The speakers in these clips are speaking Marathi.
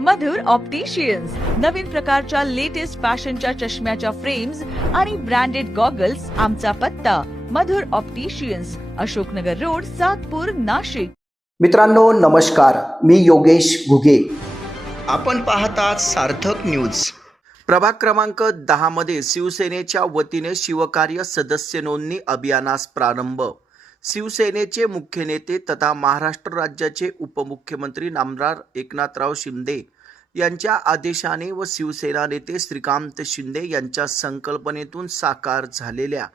मधुर ऑप्टिशियन्स नवीन प्रकारच्या लेटेस्ट फॅशनच्या चष्म्याच्या फ्रेम्स आणि ब्रँडेड गॉगल्स आमचा पत्ता. Madhur opticians Ashoknagar road Satpur Nashik. मित्रांनो नमस्कार. मी योगेश घुगे. आपण पाहतात सार्थक न्यूज प्रभाग क्रमांक दहामध्ये शिवसेनेच्या वतीने शिवकार्य सदस्य नोंदणी अभियानास प्रारंभ. शिवसेनेचे मुख्य नेते तथा महाराष्ट्र राज्याचे उपमुख्यमंत्री नामदार एकनाथराव शिंदे यांच्या आदेशाने व शिवसेना नेते श्रीकांत शिंदे यांच्या संकल्पनेतून साकार झालेल्या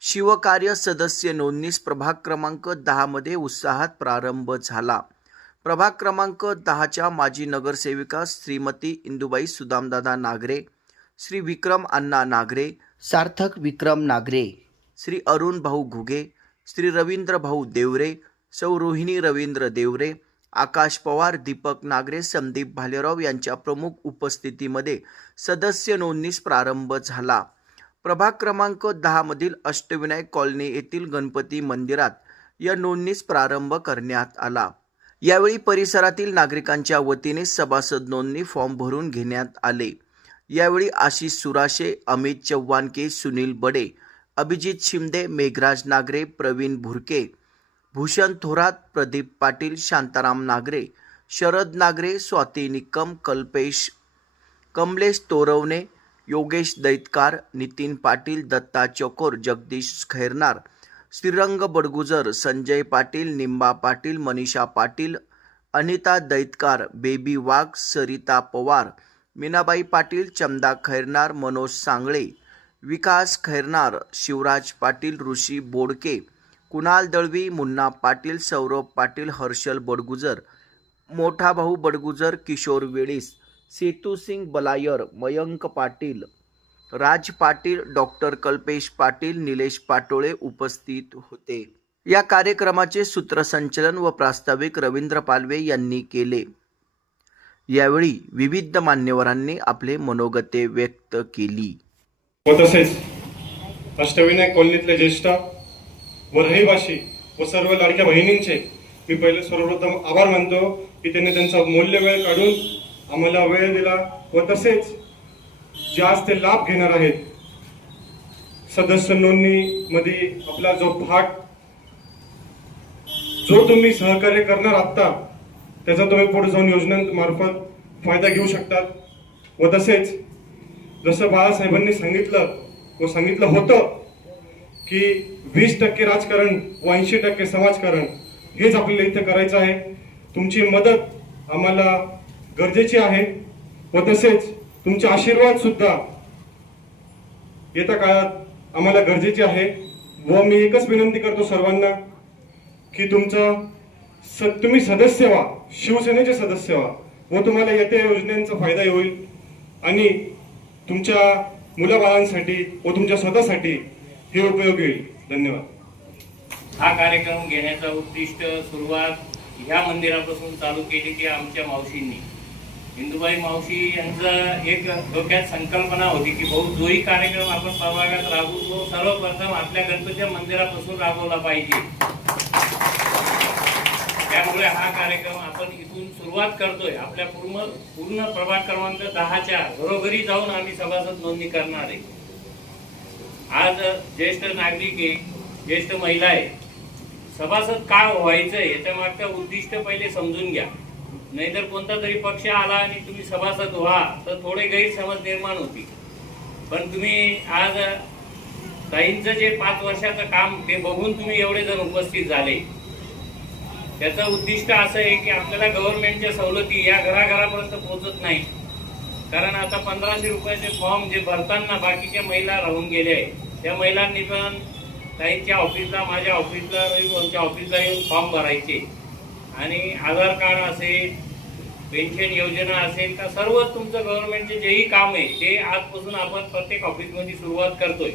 शिवकार्य सदस्य नोंदणीस प्रभाग क्रमांक दहामध्ये उत्साहात प्रारंभ झाला. प्रभाग क्रमांक दहाच्या माजी नगरसेविका श्रीमती इंदुबाई सुदामदादा नागरे श्री विक्रम अण्णा नागरे सार्थक विक्रम नागरे श्री अरुण भाऊ घुगे श्री रवींद्र भाऊ देवरे सौ रोहिणी रवींद्र देवरे आकाश पवार दीपक नागरे संदीप भालेराव यांच्या प्रमुख उपस्थितीमध्ये सदस्य नोंदणीस प्रारंभ झाला. प्रभाग क्रमांक दहामधील अष्टविनायक कॉलनी येथील गणपती मंदिरात या नोंदणीस प्रारंभ करण्यात आला. यावेळी परिसरातील नागरिकांच्या वतीने सभासद नोंदणी फॉर्म भरून घेण्यात आले. यावेळी आशिष सुराशे अमित चव्हाणके सुनील बडे अभिजित शिंदे मेघराज नागरे प्रवीण भुरके भूषण थोरात प्रदीप पाटील शांताराम नागरे शरद नागरे स्वाती निकम कल्पेश कमलेश तोरवणे योगेश दैतकार नितीन पाटील दत्ता चकोर जगदीश खैरनार श्रीरंग बडगुजर संजय पाटील निंबा पाटील मनीषा पाटील अनिता दैतकार बेबी वाघ सरिता पवार मीनाबाई पाटील चंदा खैरनार मनोज सांगळे विकास खैरनार शिवराज पाटील ऋषी बोडके कुणाल दळवी मुन्ना पाटील सौरभ पाटील हर्षल बडगुजर मोठा भाऊ बडगुजर किशोर वेळीस सेतुसिंग बलायर मयंक पाटील राज पाटील डॉक्टर कल्पेश पाटील निलेश पाटोळे उपस्थित होते. या कार्यक्रमाचे सूत्रसंचलन व प्रास्ताविक रवींद्र पालवे यांनी केले. यावेळी विविध मान्यवरांनी आपले मनोगते व्यक्त केली. व तसेच अष्टविनायक कॉलनीतले ज्येष्ठ व रहिवाशी व सर्व लाडक्या बहिणींचे मी पहिले सर्वप्रथम आभार मानतो की त्यांनी त्यांचा मूल्य वेळ काढून आम्हाला वेळ दिला. व तसेच जे आज ते लाभ घेणार आहेत सदस्य नोंदणीमध्ये आपला जो भाग जो तुम्ही सहकार्य करणार आत्ता त्याचा तुम्ही पुढे जाऊन योजनांमार्फत फायदा घेऊ शकतात व तसेच जसं बाळासाहेबांनी सांगितलं व सांगितलं होतं की वीस टक्के राजकारण व ऐंशी टक्के समाजकारण हेच आपल्याला इथं करायचं आहे. तुमची मदत आम्हाला गरजेची आहे व तसेच तुमचे आशीर्वाद सुद्धा येत्या काळात आम्हाला गरजेचे आहे व मी एकच विनंती करतो सर्वांना की तुमचं स तुम्ही सदस्य व्हा शिवसेनेचे सदस्य व्हा व तुम्हाला येत्या योजनेचा फायदा होईल. आणि तुमच्या मुलाबाळांसाठी व तुमच्या स्वतःसाठी हे उपयोग होईल धन्यवाद. हा कार्यक्रम घेण्याचा उद्दिष्ट सुरुवात ह्या मंदिरापासून चालू केली की आमच्या मावशींनी. हिंदूबाई मावशी यांचा एक डोक्यात संकल्पना होती की भाऊ जोही कार्यक्रम आपण प्रभागात राबवू तो सर्वप्रथम आपल्या गणपतीच्या मंदिरापासून राबवला पाहिजे. त्यामुळे हा कार्यक्रम आपण इथून सुरुवात करतोय. आपल्या पूर्ण पूर्ण प्रभाग क्रमांक दहाच्या घरोघरी जाऊन आम्ही सभासद नोंदणी करणार आहे. आज ज्येष्ठ नागरिक आहे ज्येष्ठ महिला आहे. सभासद का व्हायचंय याच्या मागचं उद्दिष्ट पहिले समजून घ्या. नाहीतर कोणता तरी पक्ष आला आणि तुम्ही सभासद व्हा तर थोडे गैरसमज निर्माण होतील. पण तुम्ही आज ताईंचं जे पाच वर्षाचं काम ते बघून तुम्ही एवढे जण उपस्थित झाले. त्याचं उद्दिष्ट असं आहे की आपल्याला गव्हर्नमेंटच्या सवलती या घराघरापर्यंत पोहोचत नाही. कारण आता पंधराशे रुपयाचे फॉर्म जे भरताना बाकीच्या महिला राहून गेले आहेत त्या महिलांनी पण काहींच्या ऑफिसला माझ्या ऑफिसला रविभाऊंच्या ऑफिसला येऊन फॉर्म भरायचे. आणि आधार कार्ड असेल पेन्शन योजना असेल तर सर्वच तुमचं गव्हर्नमेंटचे जेही काम आहे ते आजपासून आपण प्रत्येक ऑफिसमध्ये सुरुवात करतोय.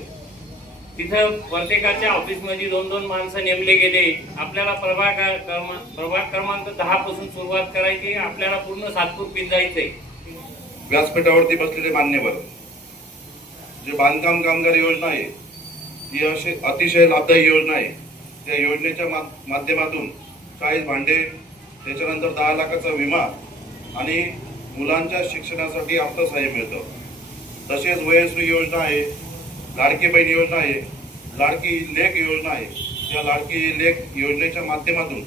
तिथं प्रत्येकाच्या ऑफिसमध्ये दोन दोन माणसं नेमले गेले. आपल्याला प्रभाग क्रमांक प्रभाग क्रमांक दहा पासून सुरुवात करायची. आपल्याला पूर्ण सातपूर पिंजायचंय व्यासपीठावरती बसलेले मान्यवर जे बांधकाम कामगार योजना आहे ही अशी अतिशय लाभदायी योजना आहे. त्या योजनेच्या मा माध्यमातून काही भांडे त्याच्यानंतर दहा लाखाचा विमा आणि मुलांच्या शिक्षणासाठी अर्थसहाय्य मिळतं. तसेच वयश्री योजना आहे लाडकी बहीण योजना आहे लाडकी लेख योजना आहे. या लाडकी लेख योजनेच्या माध्यमातून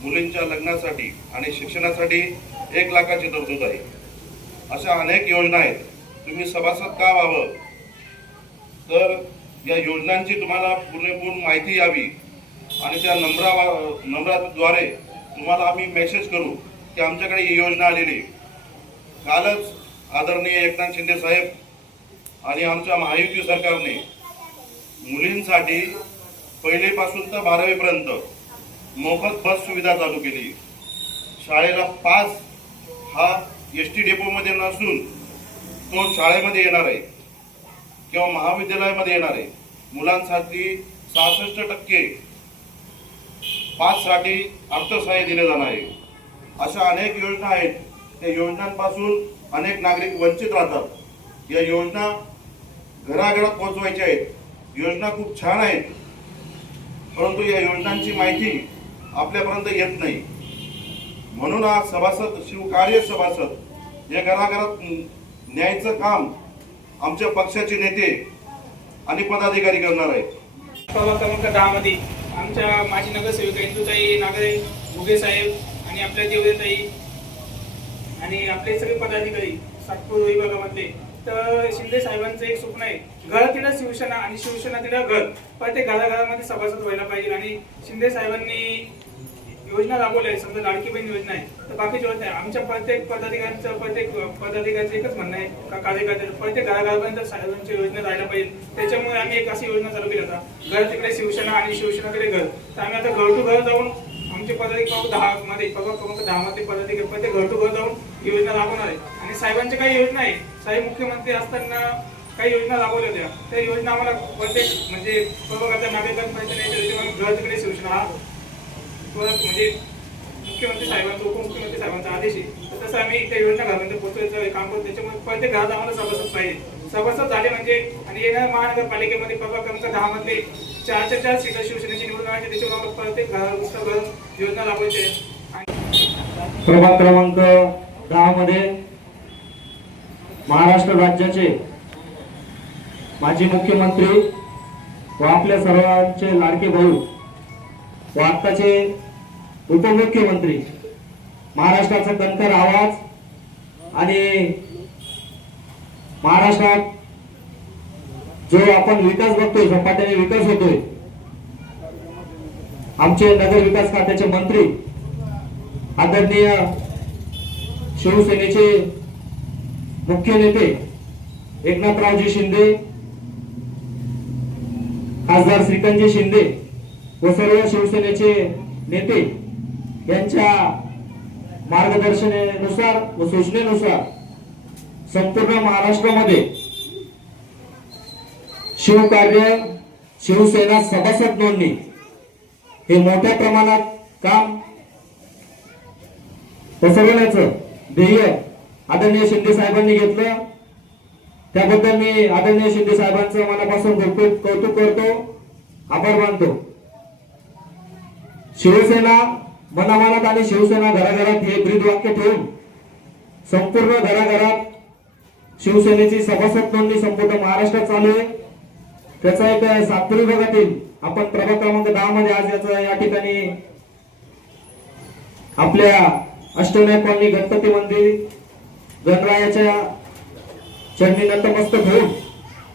मुलींच्या लग्नासाठी आणि शिक्षणासाठी एक लाखाची तरतूद आहे. अशा अनेक योजना आहेत. तुम्ही सभासद का व्हावं? तर या योजनांची तुम्हाला पूर्णपूर्ण माहिती यावी आणि त्या नंबरा नंबराद्वारे तुम्हाला आम्ही मेसेज करू की आमच्याकडे ही योजना आलेली कालच आदरणीय एकनाथ शिंदे साहेब आणि आमच्या महायुती सरकारने मुलींसाठी पहिलेपासून तर बारावीपर्यंत मोफत बस सुविधा चालू केली. शाळेला पास हा एस टी डेपोमध्ये नसून तो शाळेमध्ये येणार आहे किंवा महाविद्यालयामध्ये येणार आहे मुलांसाठी सहासष्ट टक्के पाचसाठी अर्थसहाय्य दिले जाणार आहे. अशा अनेक योजना आहेत. त्या योजनांपासून अनेक नागरिक वंचित राहतात. या योजना घराघरात पोहोचवायच्या आहेत. योजना खूप छान आहेत. परंतु या योजनांची माहिती आपल्यापर्यंत येत नाही. म्हणून आज सभासद शिवकार्य सभासद या घराघरात न्यायचं काम आमच्या पक्षाचे नेते आणि पदाधिकारी करणार आहेत. प्रभाग क्रमांक दहा मध्ये आमच्या माजी नगरसेविका इंदुताई नागरे भुगे साहेब आणि आपल्या देवदेताई आणि आपले सगळे पदाधिकारी सातपूर विभागामधले तर शिंदे साहेबांचं एक स्वप्न आहे. घर तिला शिवसेना आणि शिवसेना तिला घर. प्रत्येक घराघरामध्ये सभासद व्हायला पाहिजे आणि शिंदे साहेबांनी योजना राबवल्या आहे समजा लाडकी बहीण योजना आहे. तर बाकीची योजना आहे आमच्या प्रत्येक पदाधिकाऱ्यांचं प्रत्येक पदाधिकाऱ्याचं एकच म्हणणं आहे का कार्यकर्त्याचं? प्रत्येक घराघरापर्यंत साहेबांची योजना राहायला पाहिजे. त्याच्यामुळे आम्ही एक अशी योजना चालू केली आता. घर तिकडे शिवसेना आणि शिवसेनाकडे घर. तर आम्ही आता घर टू घर जाऊन आमचे पदाधिकारी दहा मध्ये प्रभाग क्रमांक दहा मध्ये पदाधिकारी प्रत्येक घर टू घर जाऊन योजना राबवणार आहे आणि साहेबांच्या काही योजना आहे. साहेब मुख्यमंत्री असताना काही योजना राबवल्या होत्या. त्या योजना आम्हाला प्रत्येक म्हणजे प्रभागाच्या नागरिकांपर्यंत घर परत म्हणजे मुख्यमंत्री साहेबांचा उपमुख्यमंत्री साहेबांचा आदेश आहे. तसं आम्ही त्या योजना घरामध्ये पोहोचवायचं काम करतो त्याच्यामुळे प्रत्येक घरात आम्हाला सभासद पाहिजे. सभासद झाले म्हणजे आणि येणाऱ्या महानगरपालिकेमध्ये प्रभाग क्रमांक दहा मध्ये चारच्या चार सीटा शिवसेनेची निवडून आणायची त्याच्यामुळे आम्हाला प्रत्येक घर योजना राबवायची आहे आणि प्रभाग क्रमांक दहा मध्ये महाराष्ट्र राज्याचे माजी मुख्यमंत्री व आपल्या सर्वांचे लाडके भाऊ व आत्ताचे उपमुख्यमंत्री महाराष्ट्राचा कणखर आवाज आणि महाराष्ट्रात जो आपण विकास बघतोय झपाट्याने विकास होतोय आमचे नगर विकास खात्याचे मंत्री आदरणीय शिवसेनेचे मुख्य नेते एकनाथरावजी शिंदे खासदार श्रीकांतजी शिंदे व सर्व शिवसेनेचे नेते यांच्या मार्गदर्शनेनुसार व सूचनेनुसार संपूर्ण महाराष्ट्रामध्ये शिवकार्य शिवसेना सभासद नोंदणी हे मोठ्या प्रमाणात काम पसरवण्याचं ध्येय आदरणीय शिंदे साहेबांनी घेतलं. त्याबद्दल मी आदरणीय शिंदे साहेबांचं मनापासून खूप कौतुक करतो. आभार मानतो. शिवसेना मनामनात आणि शिवसेना घराघरात हे ब्रीद वाक्य ठेवून संपूर्ण घराघरात शिवसेनेची सभासद नोंदणी संपूर्ण महाराष्ट्रात चालू आहे. त्याचा एक सातपुरी विभागातील आपण प्रभाग क्रमांक दहा मध्ये आज याचा या ठिकाणी आपल्या अष्टनाय कॉलनी गणपती मंदिर गणरायाच्या चरणी नतमस्तक होऊन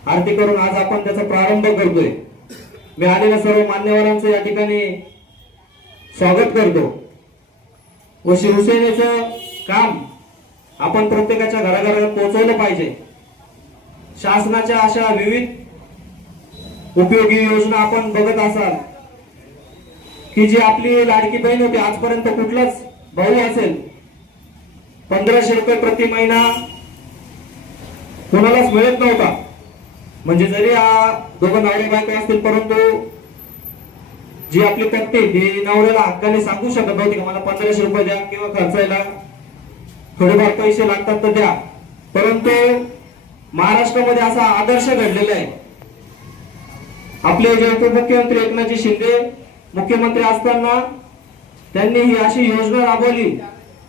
आरती करून आज आपण त्याचा प्रारंभ करतोय. मी आलेल्या सर्व मान्यवरांचं या ठिकाणी स्वागत करतो. व शिवसेनेचं काम आपण प्रत्येकाच्या घराघरात पोहोचवलं पाहिजे. शासनाच्या अशा विविध उपयोगी योजना आपण बघत असाल की जी आपली लाडकी बहीण होती आजपर्यंत कुठलाच भाऊ असेल पंधराशे रुपये प्रति महिना कोणालाच मिळत नव्हता. म्हणजे जरी हा दोघं नवरे बायको असतील परंतु जी आपली तक्ती ती नवऱ्याला हक्काने सांगू शकत नव्हती की मला पंधराशे रुपये द्या किंवा खर्चायला थोडेफार पैसे लागतात तर द्या. परंतु महाराष्ट्रामध्ये असा आदर्श घडलेला आहे. आपले जे उपमुख्यमंत्री एकनाथजी शिंदे मुख्यमंत्री असताना त्यांनी ही अशी योजना राबवली.